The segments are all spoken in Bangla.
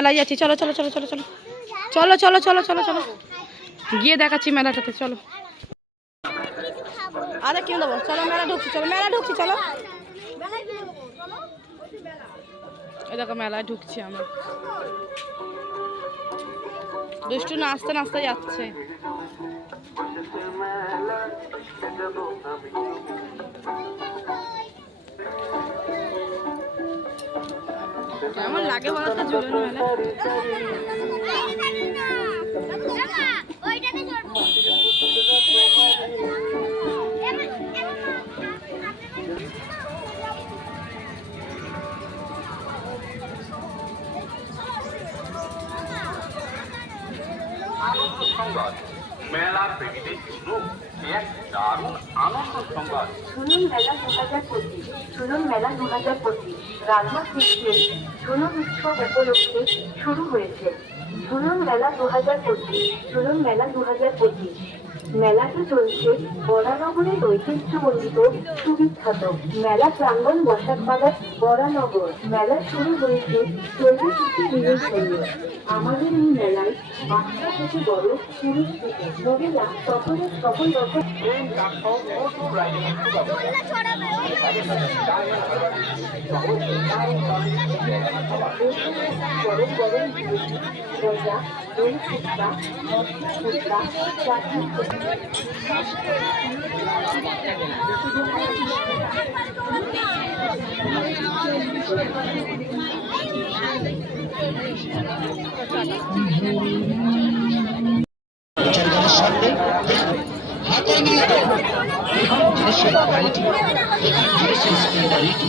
মেলায় যাচ্ছি। চলো চলো চলো চলো চলো। চলো চলো চলো চলো চলো। গিয়ে দেখাচ্ছি মেলাটাতে, চলো। আরে কিনে দেবো চলো মেলা ঢুকছি, চলো মেলা ঢুকছি, চলো। দেখো, মেলায় ঢুকছি আমরা। দুষ্টু নাচতে নাচতে যাচ্ছে। কেমন লাগে বলতো ঝুলন মেলা সংবাদ প্রেমীদের এক দারুণ আনন্দ সংবাদ। শুনুন মেলা দু হাজার পঁচিশ, শুনুন মেলা দু হাজার পঁচিশ। রান্না শিল্পের শুনুন উৎসব উপলক্ষে শুরু হয়েছে। শুনুন মেলা দু হাজার পঁচিশ, শুনুন মেলা দু হাজার পঁচিশ। মেলাটি চলছে বরানগরের ঐতিহ্যমণ্ডিত সুবিখ্যাত মেলা প্রাঙ্গণ বসাকপাড়ার বরানগর। মেলা শুরু হয়েছে চল্লিশ দিনের জন্য আমাদের এই মেলায় বাচ্চা থেকে বড় পুরুষ থেকে মহিলা সকলের সকল রকম গরম গরম রুটি ভজা দই ফুচকা মদ ফুচকা চাটনি জিনিসের কোয়ালিটি জিনিসের স্পেন্ডালিটি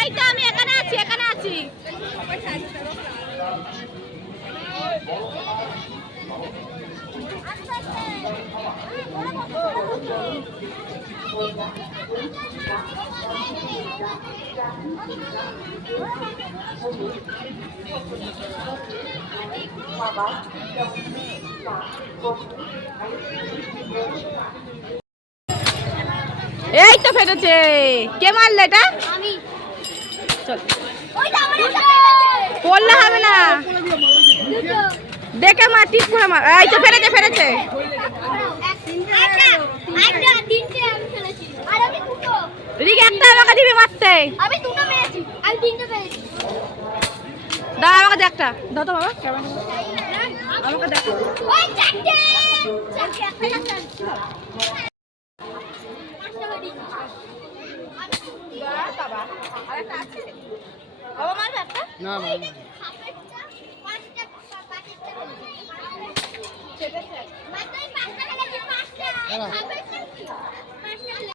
এই তো আমি এখানে আছি এখানে আছি। এই তো ফেটেছে। কে মারলে এটা? চল। পড়লে হবে না। দেখে মা ঠিক করে মার। এই তো ফেরেছে ফেরেছে রিক একটা মারতে আমি দুটো মেরেছি আমি তিনটে পেয়েছি। দাও আমাকে দে একটা। দাও তো বাবা। আমাকে দেখ ওই চারটে চারটে একটা বাবা আরেকটা আছে বাবা মারবে একটা না পাঁচটা